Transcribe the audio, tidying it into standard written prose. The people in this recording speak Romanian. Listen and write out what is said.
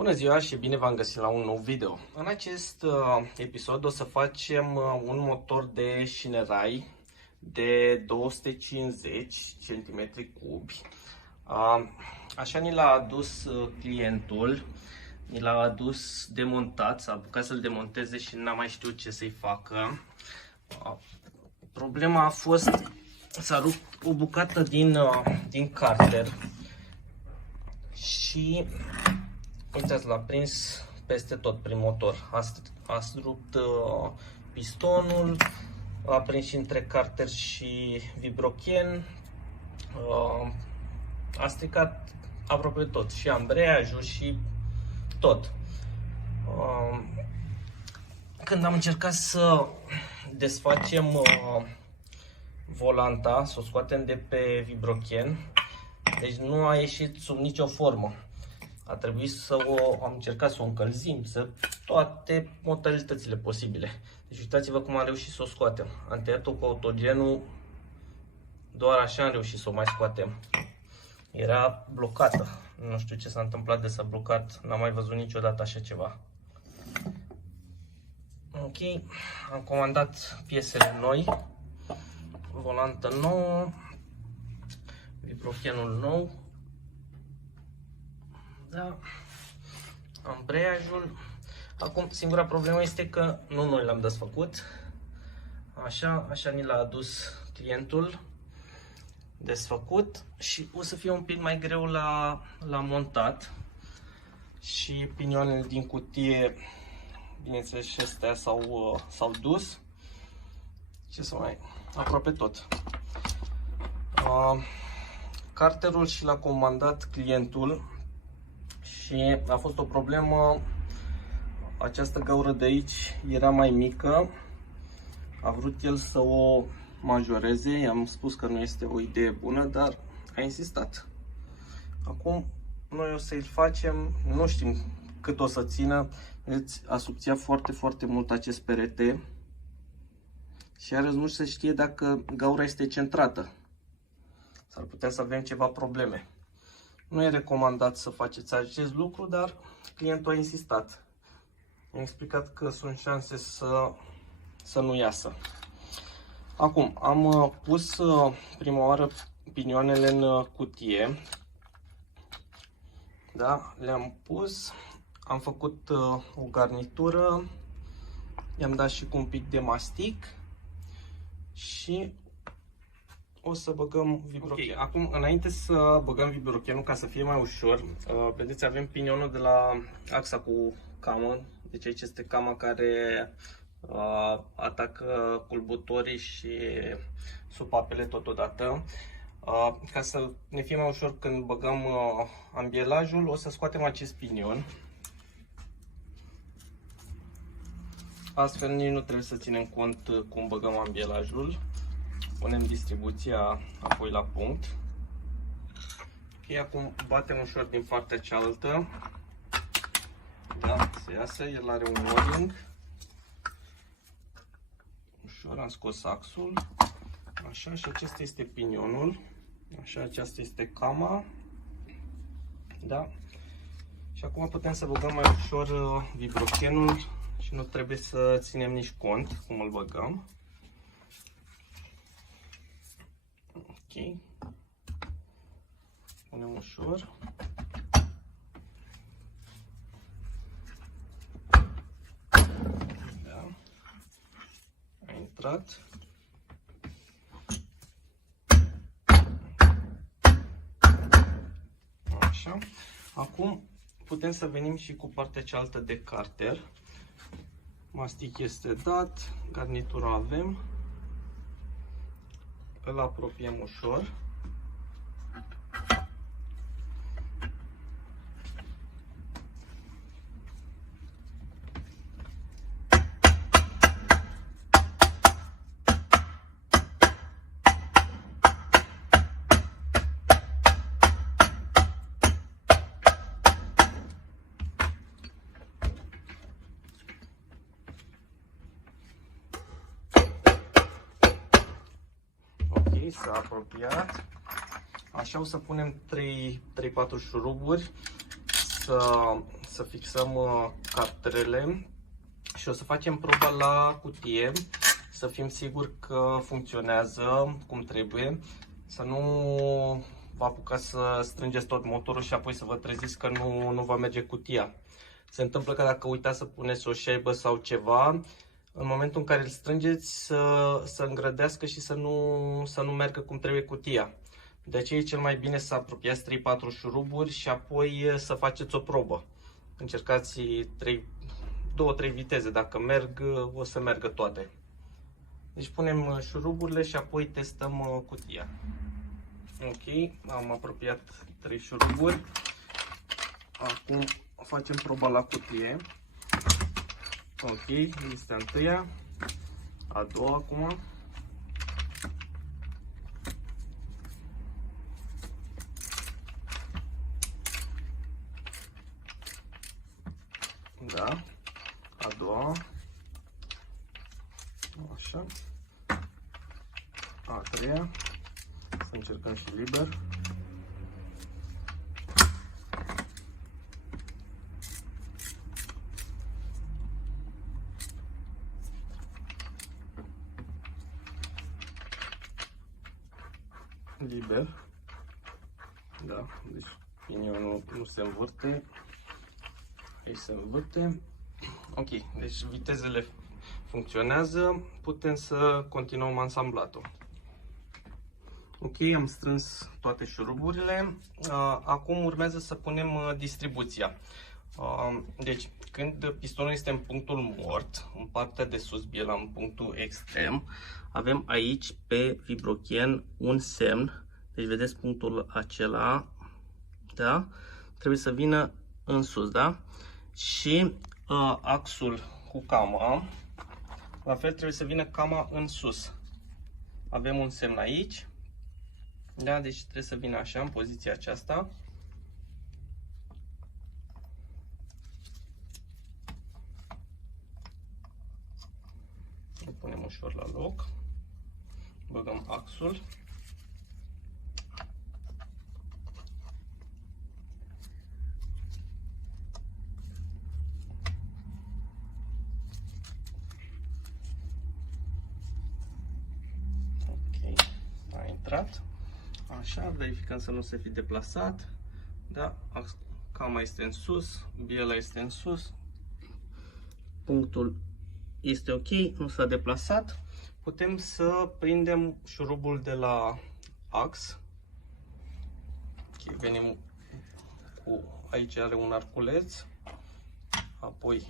Bună ziua și bine v-am găsit la un nou video. În acest episod o să facem un motor de șinerai de 250 cm3. Așa ni l-a adus clientul, ni l-a adus demontat, s-a apucat să-l demonteze și n-a mai știut ce să-i facă. Problema a fost, s-a rupt o bucată din carter și uitați, l-a prins peste tot prin motor. A rupt pistonul, a prins și între carter și vibrochen, a stricat aproape tot, și ambreiajul și tot. Când am încercat să desfacem volanta, să o scoatem de pe vibrochen, deci nu a ieșit sub nicio formă. A trebuit am încercat să o încălzim, toate modalitățile posibile. Deci uitați-vă cum am reușit să o scoatem. Am tăiat-o cu autogenul, doar așa am reușit să o mai scoatem. Era blocată. Nu știu ce s-a întâmplat de s-a blocat, n-am mai văzut niciodată așa ceva. Ok, am comandat piesele noi, volantă nouă, vibrochenul nou. Da, ambreiajul. Acum singura problemă este că nu noi l-am desfăcut. Așa ni l-a adus clientul desfăcut și o să fie un pic mai greu la montat. Și pinioanele din cutie, bineînțeles, și astea s-au dus. Ce să mai, aproape tot. Carterul și l-a comandat clientul. Și a fost o problemă, această gaură de aici era mai mică, a vrut el să o majoreze, i-am spus că nu este o idee bună, dar a insistat. Acum noi o să-i facem, nu știm cât o să țină, vedeți, a subțiat foarte mult acest perete și are nu se știe dacă gaura este centrată. S-ar putea să avem ceva probleme. Nu e recomandat să faceți acest lucru, dar clientul a insistat. Mi-a explicat că sunt șanse să nu iasă. Acum, am pus prima oară pinioanele în cutie. Da, le-am pus, am făcut o garnitură, i-am dat și cu un pic de mastic și o să băgăm vibrochenul. Okay. Acum, înainte să băgăm vibrochenul, ca să fie mai ușor, vedeți, avem pinionul de la axa cu camă. Deci aici este cama care atacă culbutorii și supapele totodată. Ca să ne fie mai ușor când băgăm ambielajul, o să scoatem acest pinion. Astfel nici nu trebuie să ținem cont cum băgăm ambielajul. Punem distribuția apoi la punct. Ok, acum batem ușor din partea cealaltă. Da, să iasă, el are un o-ring. Ușor am scos axul. Așa, și acesta este pinionul. Așa, aceasta este cama. Da. Și acum putem să băgăm mai ușor vibrochenul și nu trebuie să ținem nici cont cum îl băgăm. Ok, punem ușor. Da. A intrat. Așa. Acum putem să venim și cu partea cealaltă de carter. Mastic este dat, garnitura avem. Îl apropiem ușor. S-a apropiat. Așa o să punem 3-4 șuruburi să fixăm carterele și o să facem proba la cutie, să fim siguri că funcționează cum trebuie, să nu vă apucați să strângeți tot motorul și apoi să vă treziți că nu va merge cutia. Se întâmplă că dacă uitați să puneți o șaibă sau ceva, în momentul în care îl strângeți să îngrădească și să nu meargă cum trebuie cutia. De aceea e cel mai bine să apropiați 3-4 șuruburi și apoi să faceți o probă. Încercați 2-3 viteze, dacă merg, o să meargă toate. Deci punem șuruburile și apoi testăm cutia. Ok, am apropiat 3 șuruburi. Acum facem proba la cutie. Ok, este a întâia, a doua acum. Da, a doua. Așa. A treia. Să încercăm și liber. Liber. Da, deci pinionul nu se învârte. Aici se învârte. Ok, deci vitezele funcționează. Putem să continuăm ansamblatul. Ok, am strâns toate șuruburile. Acum urmează să punem distribuția. Deci, când pistonul este în punctul mort, în partea de sus, biela în punctul extrem, avem aici pe vibrochen un semn. Deci, vedeți punctul acela, da? Trebuie să vină în sus, da? Și axul cu cama, la fel trebuie să vină cama în sus. Avem un semn aici, da? Deci trebuie să vină așa, în poziția aceasta. Îl punem ușor la loc. Băgăm axul. Ok, a intrat. Așa, verificăm să nu se fi deplasat. Da, cama este în sus, biela este în sus. Punctul este ok, nu s-a deplasat. Putem să prindem șurubul de la ax. Okay, venim cu, aici are un arculeț, apoi